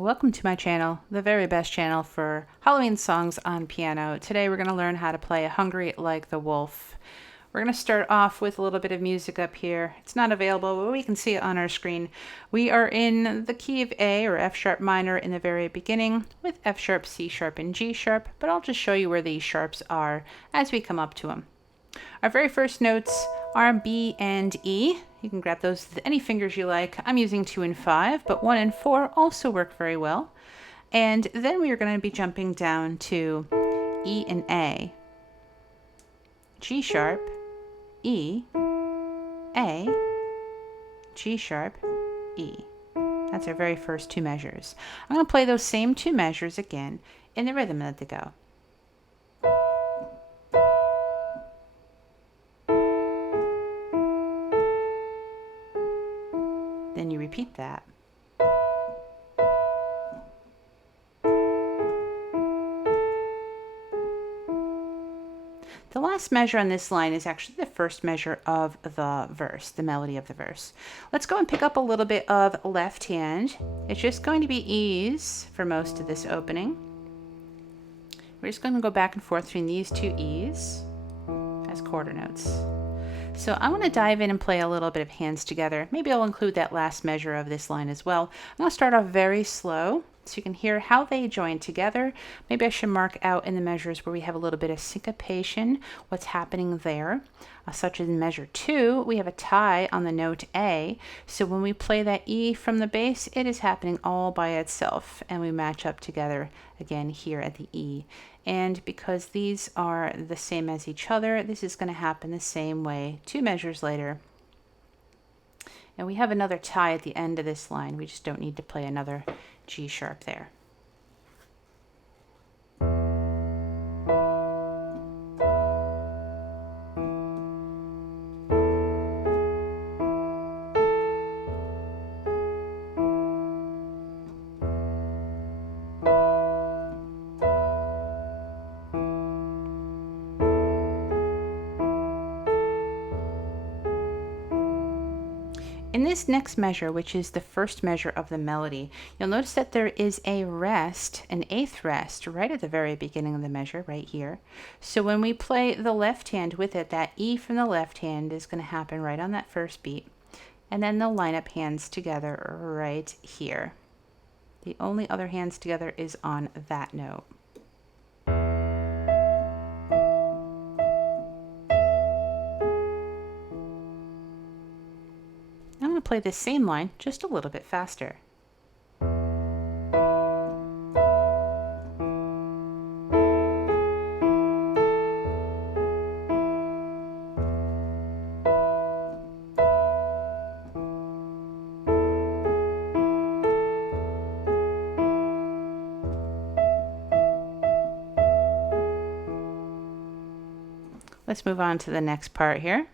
Welcome to my channel, the very best channel for Halloween songs on piano. Today we're going to learn how to play Hungry Like the Wolf. We're going to start off with a little bit of music up here. It's not available, but we can see it on our screen. We are in the key of A, or F sharp minor, in the very beginning with F sharp, C sharp, and G sharp, but I'll just show you where these sharps are as we come up to them. Our very first notes are B and E. You can grab those with any fingers you like. I'm using 2 and 5, but 1 and 4 also work very well. And then we are going to be jumping down to E and A, G sharp, E, A, G sharp, E. That's our very first two measures. I'm going to play those same two measures again in the rhythm that they go. Then you repeat that. The last measure on this line is actually the first measure of the verse, the melody of the verse. Let's go and pick up a little bit of left hand. It's just going to be E's for most of this opening. We're just going to go back and forth between these two E's as quarter notes. So I'm going to dive in and play a little bit of hands together. Maybe I'll include that last measure of this line as well. I'm going to start off very slow so you can hear how they join together. Maybe I should mark out in the measures where we have a little bit of syncopation, what's happening there. Such as in measure 2, we have a tie on the note A. So when we play that E from the bass, it is happening all by itself, and we match up together again here at the E. And because these are the same as each other, this is going to happen the same way 2 measures later. And we have another tie at the end of this line. We just don't need to play another G sharp there. In this next measure, which is the first measure of the melody, you'll notice that there is a rest, an 8th rest, right at the very beginning of the measure, right here. So when we play the left hand with it, that E from the left hand is going to happen right on that first beat. And then they'll line up hands together right here. The only other hands together is on that note. I'm going to play this same line just a little bit faster. Let's move on to the next part here.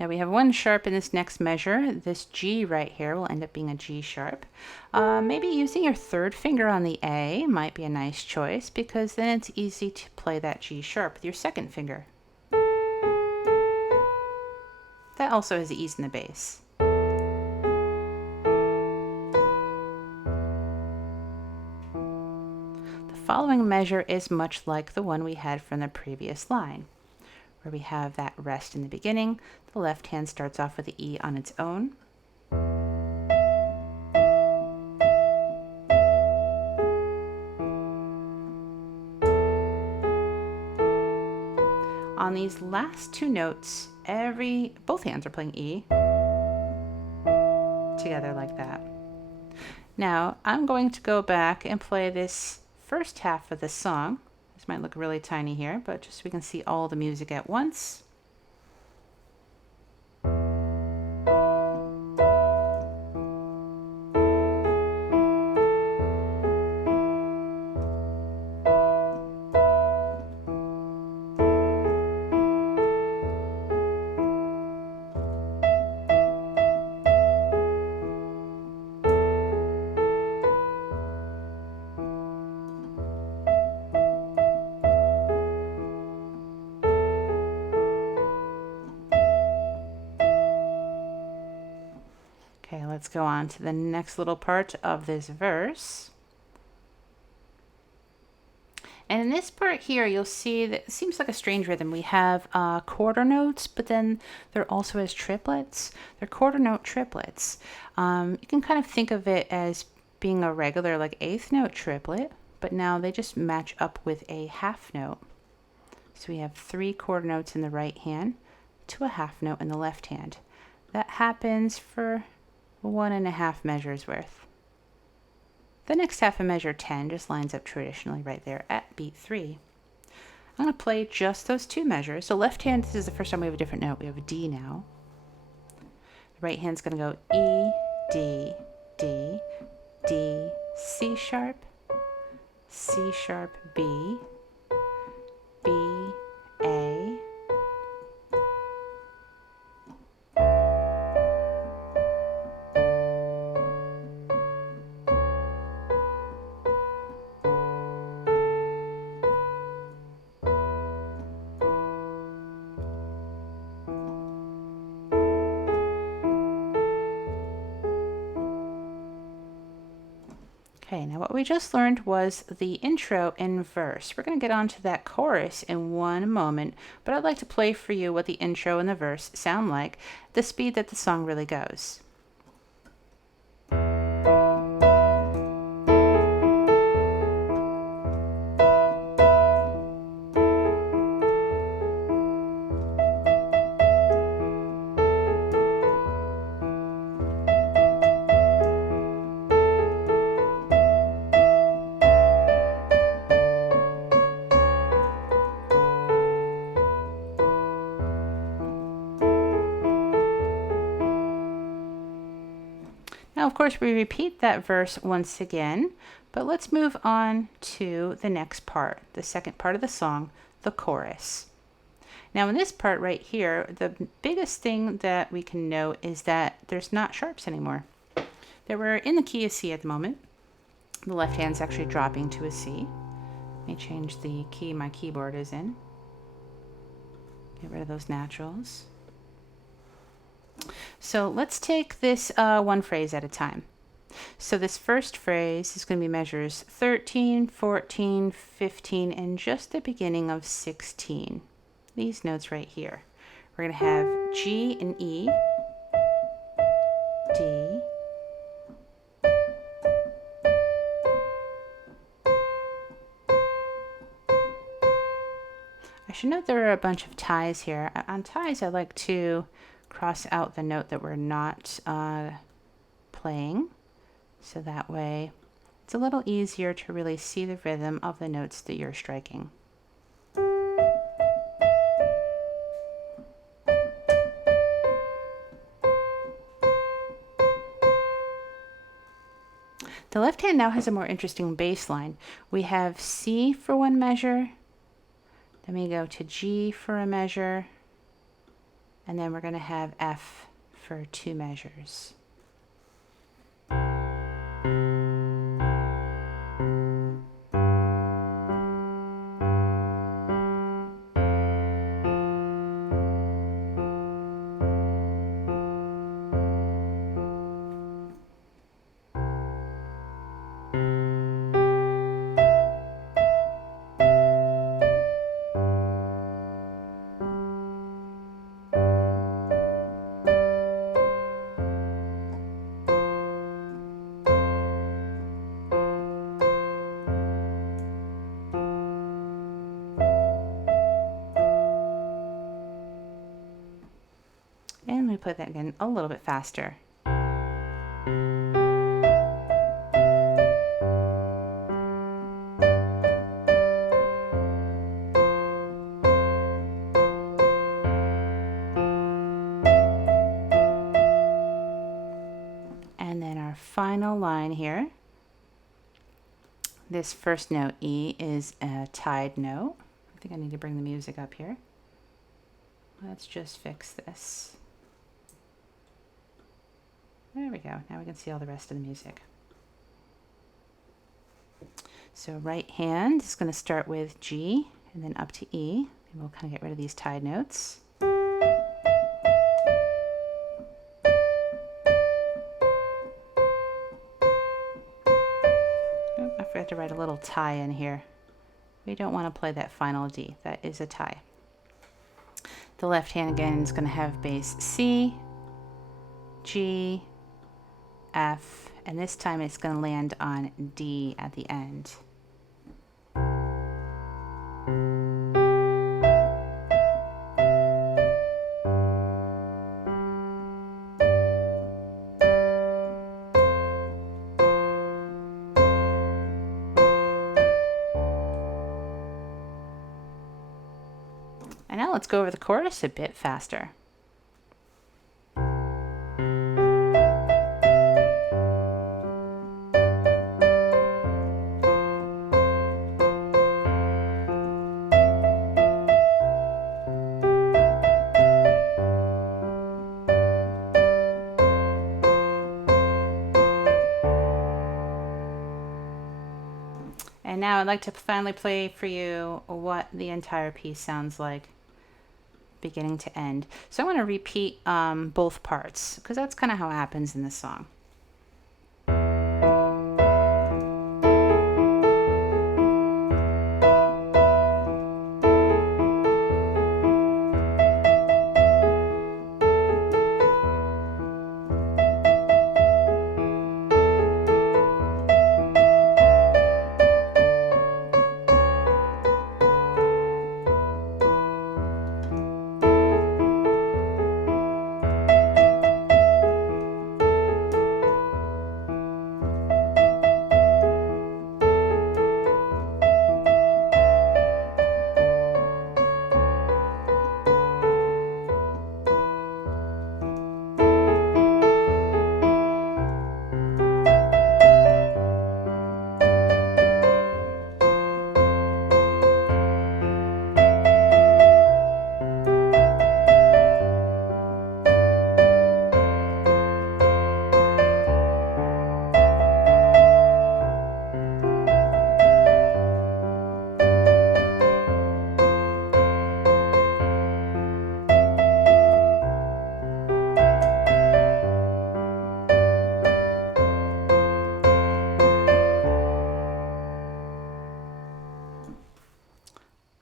Now we have 1 sharp in this next measure. This G right here will end up being a G sharp. Maybe using your 3rd finger on the A might be a nice choice, because then it's easy to play that G sharp with your 2nd finger. That also has the E's in the bass. The following measure is much like the one we had from the previous line, where we have that rest in the beginning. The left hand starts off with the E on its own. On these last 2 notes, both hands are playing E together like that. Now I'm going to go back and play this first half of the song. This might look really tiny here, but just so we can see all the music at once. Okay, let's go on to the next little part of this verse. And in this part here, you'll see that it seems like a strange rhythm. We have quarter notes, but then there also is triplets. They're quarter note triplets. You can kind of think of it as being a regular like eighth note triplet, but now they just match up with a half note. So we have 3 quarter notes in the right hand to a half note in the left hand. That happens for 1.5 measures worth. The next half of measure 10 just lines up traditionally right there at beat 3. I'm going to play just those 2 measures. So left hand, this is the first time we have a different note. We have a D now. The right hand's going to go E, D, D, D, C sharp, B, B, A, Okay, now what we just learned was the intro and verse. We're going to get on to that chorus in one moment, but I'd like to play for you what the intro and the verse sound like, the speed that the song really goes. Now, of course, we repeat that verse once again, but let's move on to the next part, the second part of the song, the chorus. Now, in this part right here, the biggest thing that we can note is that there's not sharps anymore. That we're in the key of C at the moment. The left hand's actually dropping to a C. Let me change the key my keyboard is in. Get rid of those naturals. So let's take this one phrase at a time. So this first phrase is going to be measures 13, 14, 15, and just the beginning of 16. These notes right here. We're going to have G and E, D, I should note there are a bunch of ties here. On ties, I like to cross out the note that we're not playing, so that way it's a little easier to really see the rhythm of the notes that you're striking. The left hand now has a more interesting bass line. We have C for one measure, then we go to G for a measure, and then we're going to have F for 2 measures. And we play that again a little bit faster. And then our final line here. This first note, E, is a tied note. I think I need to bring the music up here. Let's just fix this. There we go. Now we can see all the rest of the music. So right hand is going to start with G and then up to E. And we'll kind of get rid of these tied notes. forgot to write a little tie in here. We don't want to play that final D. That is a tie. The left hand again is going to have bass C, G, F, and this time it's going to land on D at the end. And now let's go over the chorus a bit faster. And now I'd like to finally play for you what the entire piece sounds like, beginning to end. So I want to repeat both parts, because that's kind of how it happens in this song.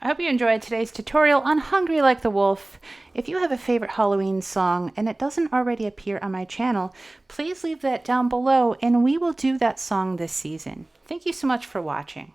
I hope you enjoyed today's tutorial on Hungry Like the Wolf. If you have a favorite Halloween song and it doesn't already appear on my channel, please leave that down below and we will do that song this season. Thank you so much for watching.